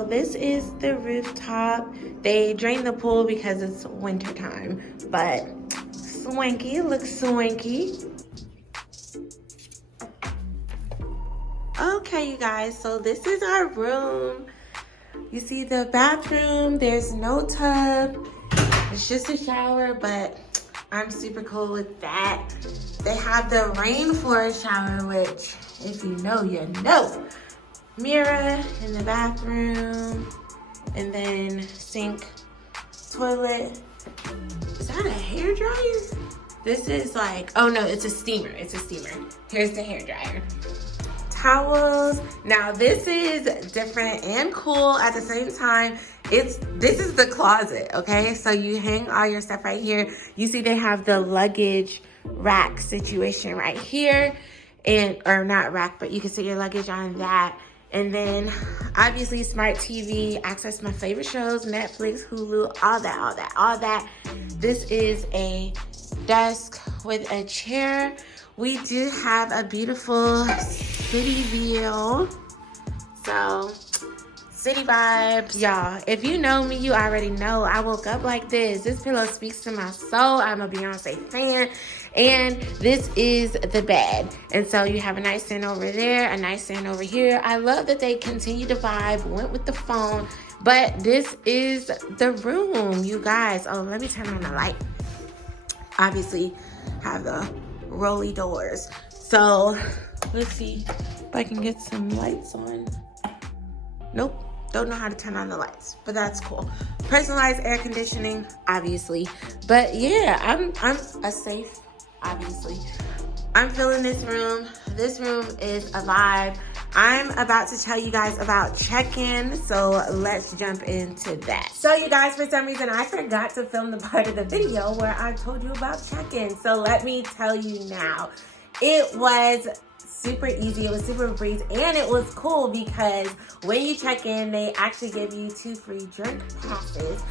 So this is the rooftop. They drained the pool because it's winter time, but swanky, looks swanky. Okay, you guys, so this is our room. You see the bathroom, there's no tub. It's just a shower, but I'm super cool with that. They have the rainforest shower, which if you know, you know. Mirror in the bathroom, and then sink, toilet. Is that a hair dryer? This is like, oh no, it's a steamer. It's a steamer. Here's the hair dryer. Towels. Now this is different and cool at the same time. This is the closet, okay? So you hang all your stuff right here. You see they have the luggage rack situation right here, or not rack, but you can sit your luggage on that. And then obviously smart TV, access my favorite shows, Netflix, Hulu, all that. This is a desk with a chair. We do have a beautiful city view. So city vibes. Y'all, if you know me, you already know I woke up like this. This pillow speaks to my soul. I'm a Beyonce fan. And this is the bed. And so you have a nightstand over there, a nightstand over here. I love that they continue to vibe, went with the phone. But this is the room, you guys. Oh, let me turn on the light. Obviously, have the rolly doors. So let's see if I can get some lights on. Nope. Don't know how to turn on the lights, but that's cool. Personalized air conditioning, obviously. But yeah, I'm a safe, obviously. I'm feeling this room. This room is a vibe. I'm about to tell you guys about check-in, so let's jump into that. So you guys, for some reason, I forgot to film the part of the video where I told you about check-in. So let me tell you now. It was super easy, it was super breeze, and it was cool because when you check in, they actually give you 2 free drink passes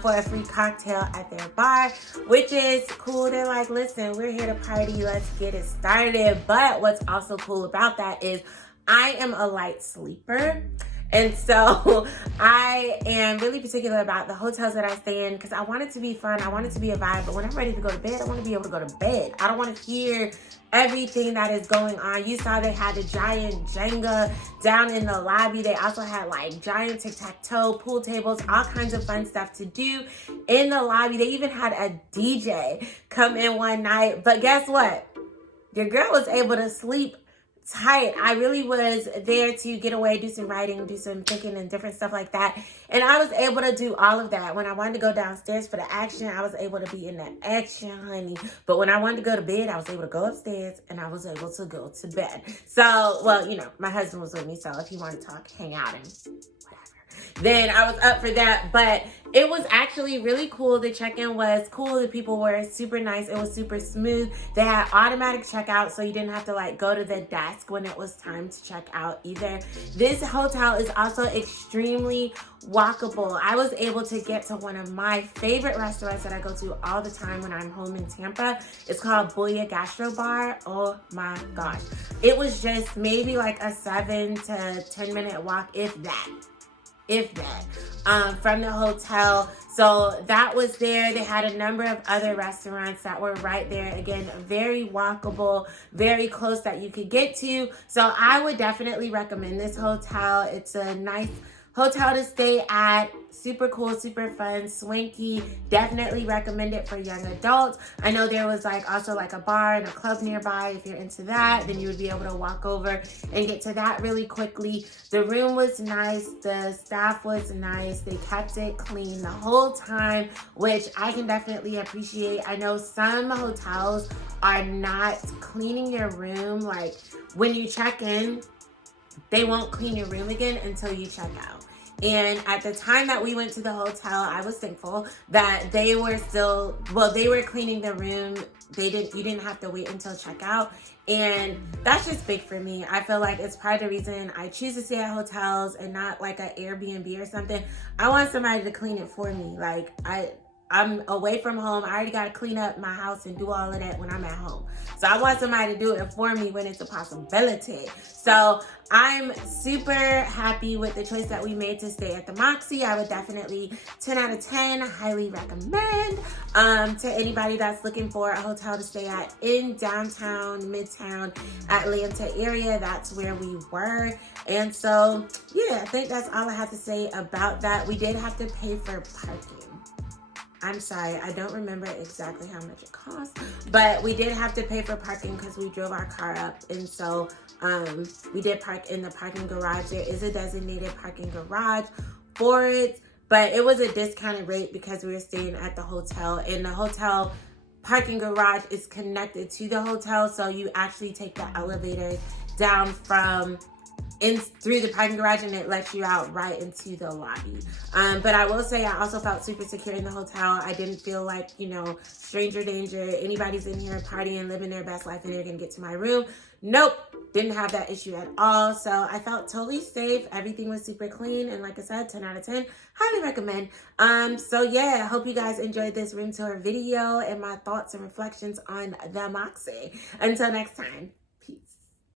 for a free cocktail at their bar, which is cool. They're like, listen, we're here to party, let's get it started. But what's also cool about that is I am a light sleeper. And so I am really particular about the hotels that I stay in because I want it to be fun. I want it to be a vibe. But when I'm ready to go to bed, I want to be able to go to bed. I don't want to hear everything that is going on. You saw they had the giant Jenga down in the lobby. They also had like giant tic-tac-toe, pool tables, all kinds of fun stuff to do in the lobby. They even had a DJ come in one night. But guess what? Your girl was able to sleep tight. I really was there to get away, do some writing, do some thinking and different stuff like that. And I was able to do all of that. When I wanted to go downstairs for the action, I was able to be in the action, honey. But when I wanted to go to bed, I was able to go upstairs and I was able to go to bed. So, well, you know, my husband was with me, so if he wanted to talk, hang out and whatever, then I was up for that. But it was actually really cool. The check-in was cool. The people were super nice. It was super smooth. They had automatic checkout, so you didn't have to like go to the desk when it was time to check out either. This hotel is also extremely walkable. I was able to get to one of my favorite restaurants that I go to all the time when I'm home in Tampa. It's called Booyah Gastro Bar. Oh my gosh. It was just maybe like a 7 to 10 minute walk, if that, from the hotel. So that was there. They had a number of other restaurants that were right there. Again, very walkable, very close that you could get to. So I would definitely recommend this hotel. It's a nice hotel to stay at. Super cool, super fun, swanky. Definitely recommend it for young adults. I know there was like also like a bar and a club nearby. If you're into that, then you would be able to walk over and get to that really quickly. The room was nice. The staff was nice. They kept it clean the whole time, which I can definitely appreciate. I know some hotels are not cleaning your room. Like when you check in, they won't clean your room again until you check out. And at the time that we went to the hotel, I was thankful that they were still, well, they were cleaning the room. You didn't have to wait until checkout. And that's just big for me. I feel like it's part of the reason I choose to stay at hotels and not like an Airbnb or something. I want somebody to clean it for me. Like I'm away from home. I already got to clean up my house and do all of that when I'm at home. So I want somebody to do it for me when it's a possibility. So I'm super happy with the choice that we made to stay at the Moxy. I would definitely 10 out of 10 highly recommend to anybody that's looking for a hotel to stay at in downtown, Midtown Atlanta area. That's where we were. And so, yeah, I think that's all I have to say about that. We did have to pay for parking. I'm sorry, I don't remember exactly how much it cost, but we did have to pay for parking because we drove our car up. And so we did park in the parking garage. There is a designated parking garage for it, but it was a discounted rate because we were staying at the hotel, and the hotel parking garage is connected to the hotel. So you actually take the elevator down from through the parking garage, and it lets you out right into the lobby. But I will say I also felt super secure in the hotel. I didn't feel like, you know, stranger danger, anybody's in here partying, living their best life, and they're gonna get to my room. Nope, didn't have that issue at all. So I felt totally safe. Everything was super clean, and like I said, 10 out of 10, highly recommend. So yeah, I hope you guys enjoyed this room tour video and my thoughts and reflections on the Moxy. Until next time.